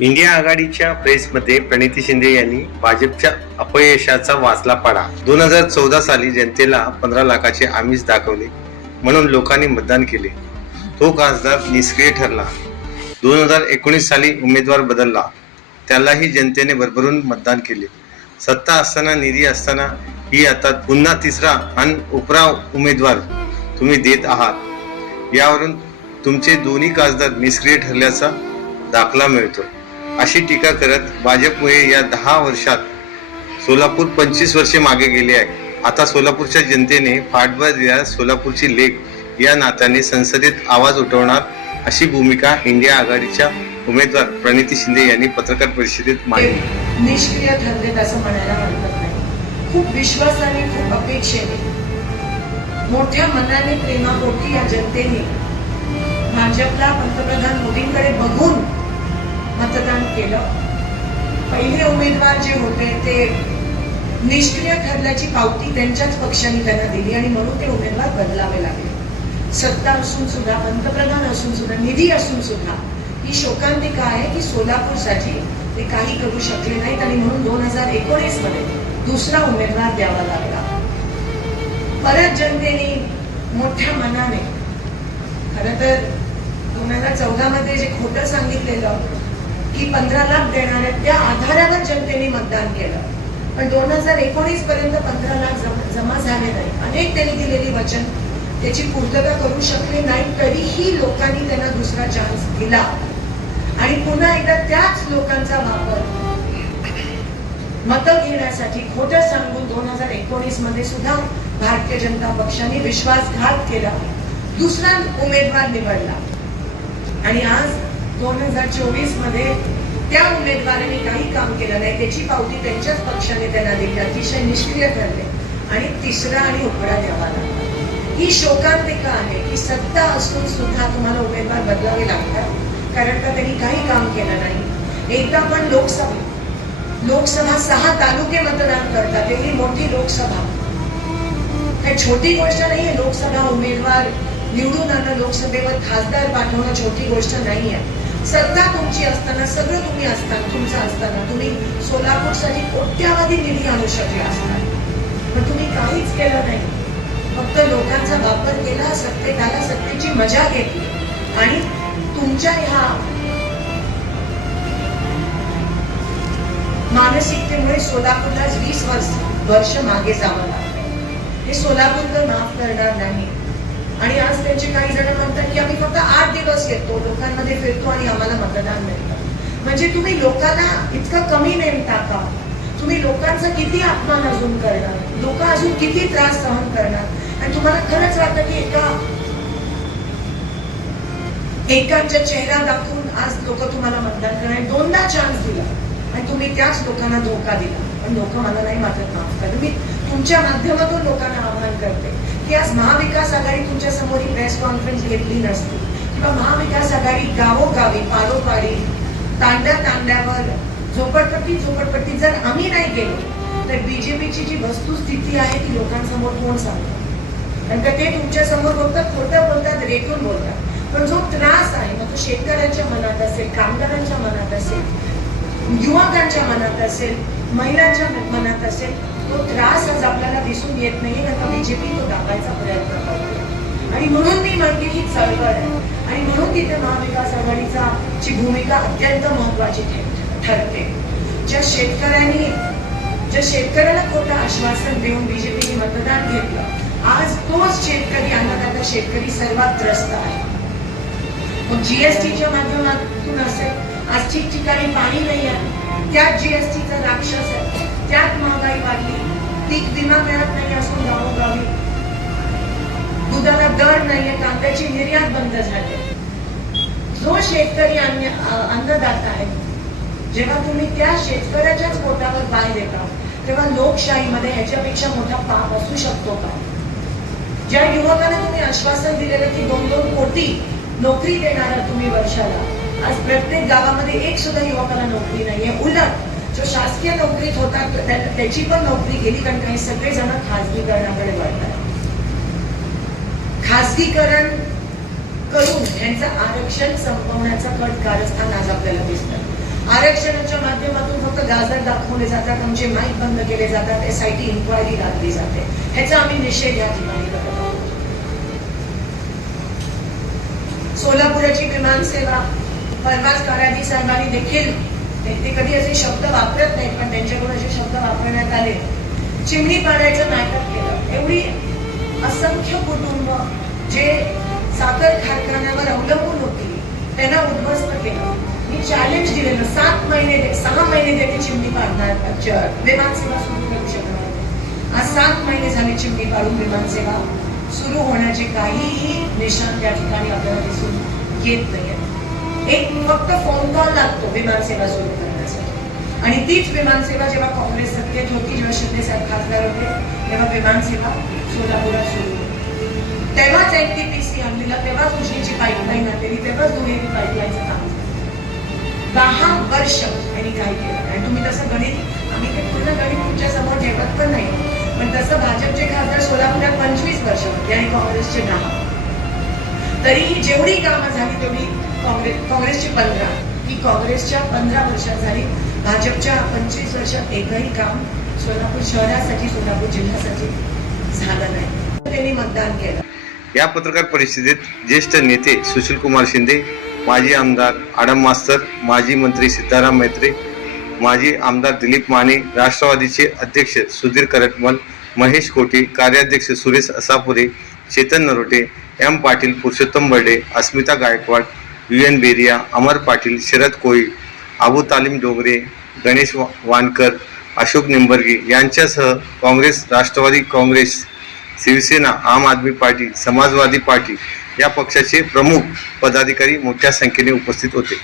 India आघाडीच्या प्रेसमध्ये प्रणिती शिंदे यांनी भाजपच्या अपयशाचा वाचला पाडा. 2014 साली जनतेला 15 लाखाचे आमिष दाखवले म्हणून लोकांनी मतदान केले. तो खासदार निष्क्रिय ठरला. 2019 साली उमेदवार बदलला, त्यालाही जनतेने भरभरून मतदान केले. सत्ता असताना, निधी असताना ही आता पुन्हा तिसरा आणि उपरा उमेदवार तुम्ही देत आहात. यावरून तुमचे दोन्ही खासदार निष्क्रिय ठरल्याचा दाखला मिळतो, अशी टीका करत भाजपमुळे या 10 वर्षात सोलापूर 25 वर्षे मागे गेले आहे. आता सोलापूरच्या जनतेने पाठबळ दिल्यास सोलापूरची लेक या नात्याने संसदेत आवाज उठवणार, अशी भूमिका इंडिया आघाडीच्या उमेदवार प्रणिती शिंदे यांनी पत्रकार परिषदेत मांडली. निष्क्रिय ठरलेत असं म्हणायला हरकत नाही. खूप विश्वासाने, खूप अपेक्षेने, मोठ्या मनाने, प्रेमापोटी या जनतेने भाजपला, पंतप्रधान मोदींकडे बघून मतदान केलं. पहिले उमेदवार जे होते ते निष्क्रिय ठरल्याची पावती त्यांच्याच पक्षाने त्यांना दिली आणि म्हणून ते उमेदवार बदलावे लागले. सत्ता असून सुद्धा, पंतप्रधान असून सुद्धा, निधी असून सुद्धा ही शोकांतिका आहे की सोलापूरसाठी ते काही करू शकले नाहीत आणि म्हणून 2019 मध्ये दुसरा उमेदवार द्यावा लागला. परत जनतेने मोठ्या मनाने, खरं तर 2014 मध्ये जे खोटं सांगितलेलं की 15 लाख देणार आहेत, त्या आधारावर जनतेने मतदान केलं. पण 2019 पर्यंत 15 लाख जमा झाले नाही. अनेक त्यांनी दिलेली वचन त्याची पूर्तता करू शकले नाही, तरीही लोकांनी त्यांना दुसरा चान्स दिला आणि पुन्हा एकदा त्याच लोकांचा वापर मतं घेण्यासाठी खोटं सांगून 2019 मध्ये सुद्धा भारतीय जनता पक्षाने विश्वासघात केला, दुसरा उमेदवार निवडला आणि आज 2024 मध्ये त्या उमेदवाराने काही काम केलं नाही, त्याची पावती त्यांच्याच पक्षाने त्यांना दिली, अतिशय निष्क्रिय ठरले आणि तिसरा आणि उपरा द्यावा लागला. ही शोकांतिका आहे की सत्ता असून सुद्धा तुम्हाला उमेदवार बदलावे लागतात, कारण का त्यांनी काही काम केलं नाही. एकदा पण लोकसभा 6 तालुके मतदान करतात, एवढी मोठी लोकसभा काही छोटी गोष्ट नाहीये. लोकसभा उमेदवार निवडून आणणं, लोकसभेवर खासदार पाठवणं छोटी गोष्ट नाहीये. सत्ता तुमची असताना, सगळं तुम्ही असताना, तुमचं असताना तुम्ही सोलापूरसाठी कोट्यावधी निधी आणू शकले असतात, पण तुम्ही काहीच केलं नाही. फक्त लोकांचा वापर केला, सत्तेत आला, सत्तेची मजा घेतली आणि तुमच्या ह्या मानसिकतेमुळे सोलापूरला 20 वर्ष मागे जावं लागलं. हे सोलापूर तर माफ करणार नाही. आणि आज त्यांचे काही जण म्हणतात की आम्ही फक्त 8 दिवस येतो, लोकांमध्ये फिरतो आणि आम्हाला मतदान मिळतं. म्हणजे तुम्ही लोकांना इतकं कमी नेमता का? तुम्ही लोकांचा किती अपमान अजून करणार, लोक अजून किती त्रास सहन करणार आणि तुम्हाला खरंच वाटतं की एकांच्या चेहरा दाखवून आज लोक तुम्हाला मतदान करणार? 2दा चान्स दिला आणि तुम्ही त्याच लोकांना धोका दिला. पण लोक मला नाही मात्र माफ करत. मी तुमच्या माध्यमातून लोकांना आवाहन करते की आज महाविकास आघाडी तुमच्या समोर ही प्रेस कॉन्फरन्स घेतली नसती किंवा महाविकास आघाडी गावोगावी, पारोपारी, तांड्यावर, झोपडपट्टी जर आम्ही नाही गेलो तर बीजेपीची जी वस्तुस्थिती आहे ती लोकांसमोर कोण सांगतं? कारण का ते तुमच्या समोर बोलतात, खोटं बोलतात, रेटून बोलतात. पण जो त्रास आहे मग तो शेतकऱ्यांच्या मनात असेल, कामगारांच्या मनात असेल, युवकांच्या मनात असेल, महिलांच्या मनात असेल, तो त्रास आज आपल्याला दिसून येत नाही, कारण बीजेपी तो दाबायचा प्रयत्न करतो. आणि म्हणून मी म्हणते ही चळवळ आहे आणि म्हणून तिथे महाविकास आघाडीचा ची भूमिका अत्यंत महत्वाची ठरते. ज्या शेतकऱ्याला खोटं आश्वासन देऊन बीजेपीने मतदान घेतलं, आज तोच शेतकरी, अन्नदाता शेतकरी सर्वात त्रस्त आहे. मग जीएसटीच्या माध्यमातून असेल, आज ठिकठिकाणी पाणी नाही आहे, त्यात जीएसटीचा राक्षस आहे, त्यात महागाई वाढली, पीक विमा मिळत नाही असून गावोगावी, दुधाला दर नाहीये, कांद्याची निर्यात बंद झाली. जो शेतकरी अन्नदाता आहे, जेव्हा तुम्ही त्या शेतकऱ्याच्याच पोटावर पाय देता तेव्हा लोकशाहीमध्ये ह्याच्यापेक्षा मोठा पाप असू शकतो का? ज्या युवकांना तुम्ही आश्वासन दिलेलं की 2-2 कोटी नोकरी देणार तुम्ही वर्षाला, आज प्रत्येक गावामध्ये एक सुद्धा युवकाला नोकरी नाहीये. उलट जो शासकीय नोकरीत होता त्याची पण नोकरी गेली, कारण काही सगळेजण खासगीकरणाकडे वळतात. खासगीकरण करून यांचं आरक्षण संपवण्याचा कट कारस्थान आज आपल्याला दिसतं. आरक्षणाच्या माध्यमातून फक्त गाजर दाखवले जातात, आमचे माईक बंद केले जातात, SIT इन्क्वायरी घातली जाते. ह्याचा आम्ही निषेध या ठिकाणी करत आहोत. सोलापुराची विमानसेवा परवाच काराजी साहेबांनी देखील ते कधी असे शब्द वापरत नाहीत, पण त्यांच्याकडून असे शब्द वापरण्यात आले. चिमणी पाडायचं नाटक केलं. एवढी असंख्य कुटुंब जे साखर कारखान्यावर अवलंबून होती त्यांना उद्ध्वस्त केलं. मी चॅलेंज दिलेलं 6 महिने त्यांनी चिमणी पाडणार, विमानसेवा सुरू करू शकणार. आज 7 महिने झाले चिमणी पाडून विमानसेवा सुरू होण्याचे काहीही निशाण त्या ठिकाणी आपल्याला दिसून येत नाहीये. एक फक्त फोन कॉल लागतो विमानसेवा सुरू करण्यासाठी, आणि तीच विमानसेवा जेव्हा काँग्रेस सत्तेत होती, जेव्हा शिंदे साहेब खासदार होते, तेव्हा विमानसेवा सोलापुरात सुरू होती. तेव्हाच NTPC आणलेला, तेव्हाच उजनीची पाईपलाईन आणलेली, तेव्हाच दुहेरी पाईपलाईनचं काम झालं. 10 वर्ष त्यांनी काय केलं. आणि तुम्ही तसं गणित, आम्ही ते पूर्ण गणित तुमच्या समोर ठेवत पण नाही, पण तसं भाजपचे खासदार सोलापुरात 25 वर्ष होते आणि काँग्रेसचे 10. तरीही जेवढी कामं झाली तेवढी काँग्रेसची 15, ही काँग्रेसच्या 15 वर्षात झाली. भाजपच्या 25 वर्षात एकही काम सोलापूर शहरासाठी, सोलापूर जिल्ह्यासाठी झालं नाही. त्यांनी मतदान केलं. या पत्रकार परिषदेत ज्येष्ठ नेते सुशीलकुमार शिंदे, माजी आमदार आडम मास्तर, माजी मंत्री सिद्धाराम मैत्रे, माजी आमदार दिलीप माने, राष्ट्रवादीचे अध्यक्ष सुधीर करटमल, महेश कोटे, कार्याध्यक्ष सुरेश असापुरे, चेतन नरोटे, M पाटील, पुरुषोत्तम बर्डे, अस्मिता गायकवाड, UN बेरिया, अमर पाटील, शरद कोळी, अबू तालीम डोंगरे, गणेश वानकर, अशोक निंबर्गे यांच्यासह काँग्रेस, राष्ट्रवादी काँग्रेस, शिवसेना, आम आदमी पार्टी, समाजवादी पार्टी या पक्षाचे प्रमुख पदाधिकारी मोठ्या संख्येने उपस्थित होते.